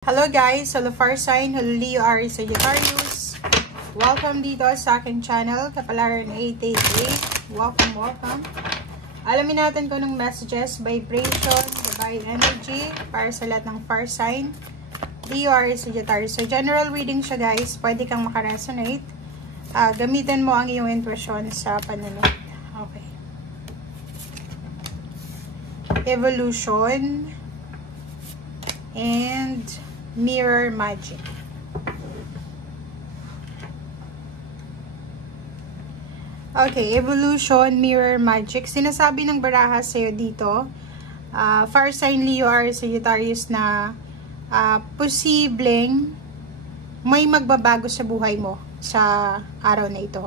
Hello guys, hello fire sign, hello Leo, Aries, Sagittarius. Welcome dito sa aking channel, Kapalaran 888. Welcome. Alamin natin kung anong messages, vibration, divine energy para sa lahat ng fire sign, Leo, Aries, Sagittarius. So general reading siya guys, pwede kang makaresonate. Gamitin mo ang iyong intuition sa panunod. Okay. Evolution and mirror magic. Okay, evolution, mirror magic. Sinasabi ng baraha sa'yo dito, fire sign Leo, Aries, Sagittarius na posibleng may magbabago sa buhay mo sa araw na ito.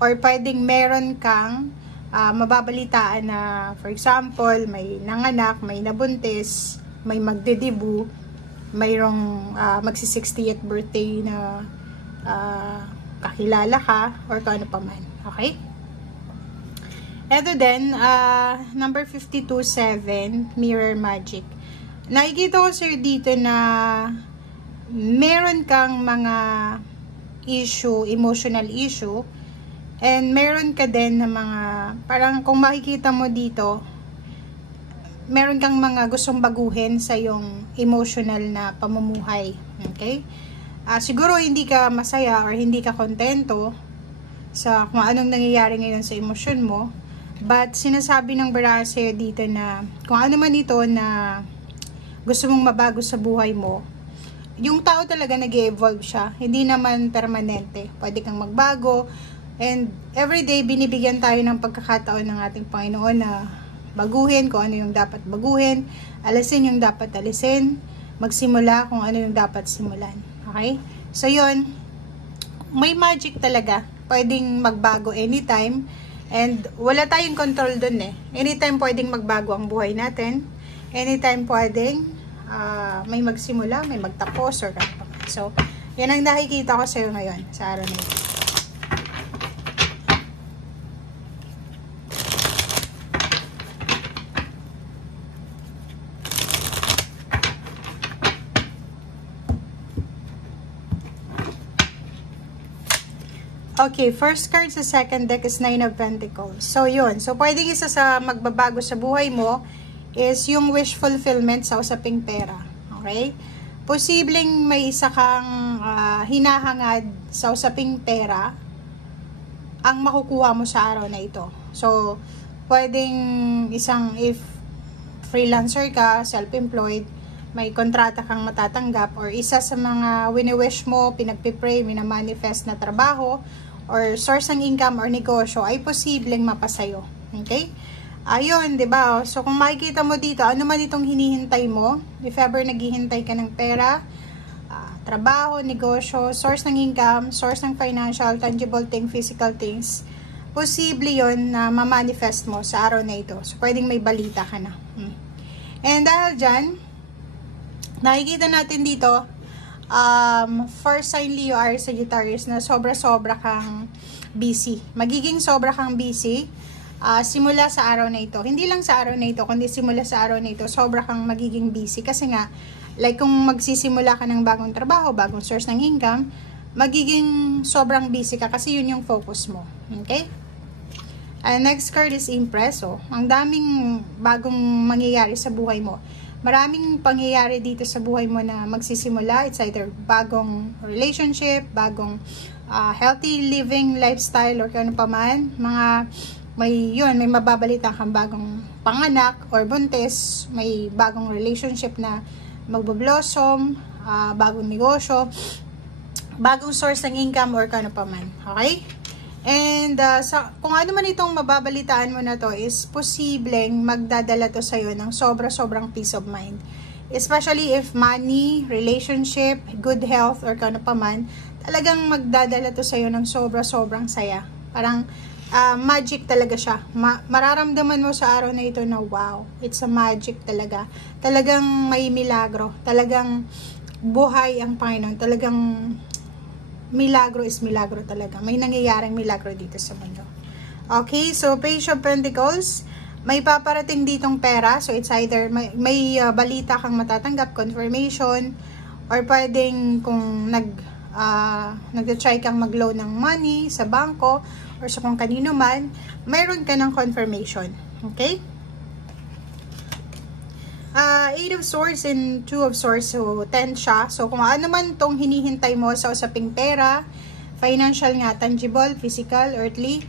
Or pwedeng meron kang mababalitaan na, for example, may nanganak, may nabuntis, may magdedebu, mayroong magsi-60th birthday na kakilala ka, or kung ano pa man. Okay? Ito din, number 52-7, mirror magic. Nakikita ko sir dito na meron kang mga issue, emotional issue, and meron ka din na mga, parang kung makikita mo dito, meron kang mga gustong baguhin sa iyong emotional na pamumuhay. Okay? Siguro hindi ka masaya or hindi ka kontento sa kung anong nangyayari ngayon sa emosyon mo. But sinasabi ng baraha sa'yo dito na kung ano man ito na gusto mong mabago sa buhay mo, yung tao talaga nag-evolve siya. Hindi naman permanente. Pwede kang magbago. And everyday binibigyan tayo ng pagkakataon ng ating Panginoon na baguhin kung ano yung dapat baguhin, alisin yung dapat alisin, magsimula kung ano yung dapat simulan. Okay? So, yun, may magic talaga. Pwedeng magbago anytime, and wala tayong control dun eh. Anytime pwedeng magbago ang buhay natin. Anytime pwedeng may magsimula, may magtapos, or kapag. So, yan ang nakikita ko sa'yo ngayon, sa araw na ito. Okay, first card sa second deck is Nine of Pentacles. So, yun. So, pwedeng isa sa magbabago sa buhay mo is yung wish fulfillment sa usaping pera. Okay? Posibleng may isa kang hinahangad sa usaping pera ang makukuha mo sa araw na ito. So, pwedeng if freelancer ka, self-employed, may kontrata kang matatanggap, or isa sa mga wini-wish mo, pinagpipray, minamanifest na trabaho, or source ng income or negosyo ay posibleng mapasayo. Okay? Ayun, 'di ba? So kung makikita mo dito, ano man itong hinihintay mo, if ever naghihintay ka ng pera, trabaho, negosyo, source ng income, source ng financial, tangible thing, physical things, posible 'yon na ma-manifest mo sa araw na ito. So pwedeng may balita ka na. And dahil diyan, nakikita natin dito, first sign Leo, Aries, Sagittarius na sobra-sobra kang busy. Magiging sobra kang busy simula sa araw na ito. Hindi lang sa araw na ito, kundi simula sa araw na ito, sobra kang magiging busy. Kasi nga, like kung magsisimula ka ng bagong trabaho, bagong source ng income, magiging sobrang busy ka kasi yun yung focus mo. Okay? Next card is Empress. Ang daming bagong mangyayari sa buhay mo. Maraming pangyayari dito sa buhay mo na magsisimula. It's either bagong relationship, bagong healthy living lifestyle, or kung ano pa man. May mababalita kang bagong panganak or buntis, may bagong relationship na magbo-blossom, bagong negosyo, bagong source ng income, or kung ano pa man. Okay? And kung ano man itong mababalitaan mo na to is posibleng magdadala to sa'yo ng sobra-sobrang peace of mind. Especially if money, relationship, good health, or kano pa man, talagang magdadala to sa'yo ng sobra-sobrang saya. Parang magic talaga siya. Mararamdaman mo sa araw na ito na wow, it's a magic talaga. Talagang may milagro. Talagang buhay ang Panginoon. Talagang milagro is milagro talaga. May nangyayaring milagro dito sa mundo. Okay, so Page of Pentacles, may paparating ditong pera. So it's either may balita kang matatanggap, confirmation, or pwedeng kung nag-try kang mag-loan ng money sa bangko or sa kung kanino man, mayroon ka ng confirmation. Okay? Eight of Swords and Two of Swords, so 10 siya. So kung ano man tong hinihintay mo sa usaping pera, financial nga, tangible, physical, earthly,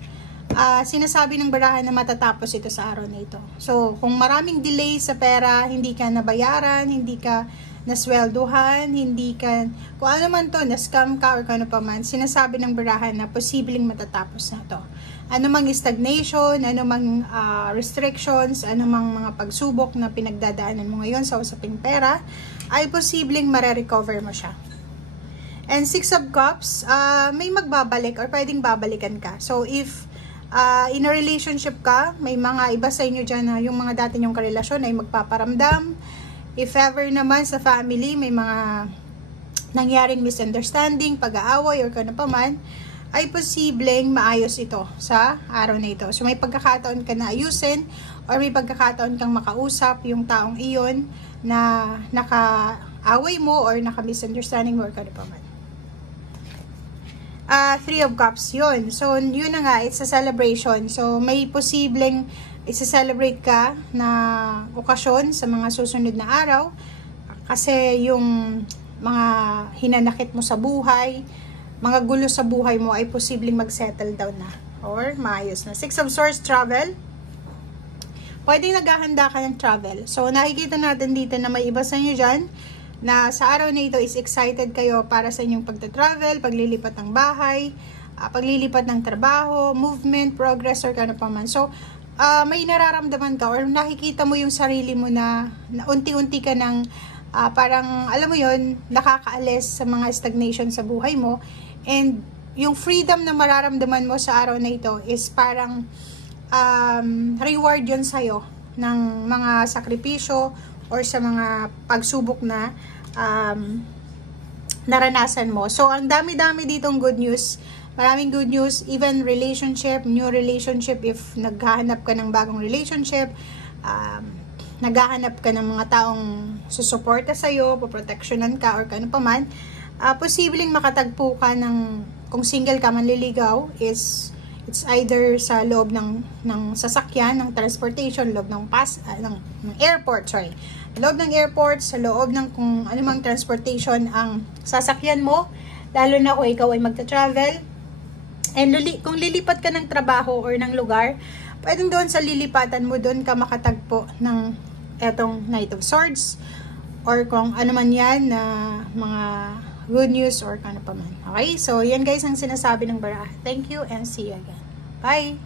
sinasabi ng barahan na matatapos ito sa araw na ito. So kung maraming delay sa pera, hindi ka nabayaran, hindi ka naswelduhan, hindi ka, kung ano man to, na-scam ka or kung ano pa man, sinasabi ng barahan na posibleng matatapos na to. Ano mang stagnation, ano mang restrictions, ano mang mga pagsubok na pinagdadaanan mo ngayon sa usaping pera, ay posibleng mare-recover mo siya. And Six of Cups, may magbabalik or pwedeng babalikan ka. So if in a relationship ka, may mga iba sa inyo dyan na yung mga dati nyong karelasyon ay magpaparamdam. If ever naman sa family, may mga nangyaring misunderstanding, pag-aaway, or kano pa man, ay posibleng maayos ito sa araw na ito. So may pagkakataon ka na ayusin, or may pagkakataon kang makausap yung taong iyon na naka-away mo, or naka-misunderstanding mo, or kano pa man. Three of Cups, yun. So, yun na nga, it's a celebration. So, may posibleng isa-celebrate ka na okasyon sa mga susunod na araw. Kasi yung mga hinanakit mo sa buhay, mga gulo sa buhay mo ay posibleng mag-settle down na. Or maayos na. Six of Swords, travel. Pwedeng naghahanda ka ng travel. So, nakikita natin dito na may iba sa inyo dyan na sa araw na ito is excited kayo para sa inyong pagta-travel, paglilipat ng bahay, paglilipat ng trabaho, movement, progress, or kano pa man. So, may nararamdaman ka or nakikita mo yung sarili mo na unti-unti ka ng parang, alam mo yon, nakakaalis sa mga stagnation sa buhay mo. And yung freedom na mararamdaman mo sa araw na ito is parang reward yun sa'yo ng mga sakripisyo or sa mga pagsubok na naranasan mo. So, ang dami-dami ditong good news. Maraming good news, even relationship, new relationship, if naghahanap ka ng bagong relationship, naghahanap ka ng mga taong susuporta sa'yo, poproteksyonan ka, or kano pa man, posibleng makatagpo ka ng, kung single ka, manliligaw, it's either sa loob ng sasakyan, ng transportation, loob ng airport, loob ng airport, sa loob ng kung anumang transportation ang sasakyan mo, lalo na kung ikaw ay magta-travel. And kung lilipat ka ng trabaho or ng lugar, pwedeng doon sa lilipatan mo, doon ka makatagpo ng etong Knight of Swords, or kung ano man yan na mga good news or ano pa man. Okay? So, yan guys ang sinasabi ng baraha. Thank you and see you again. Bye!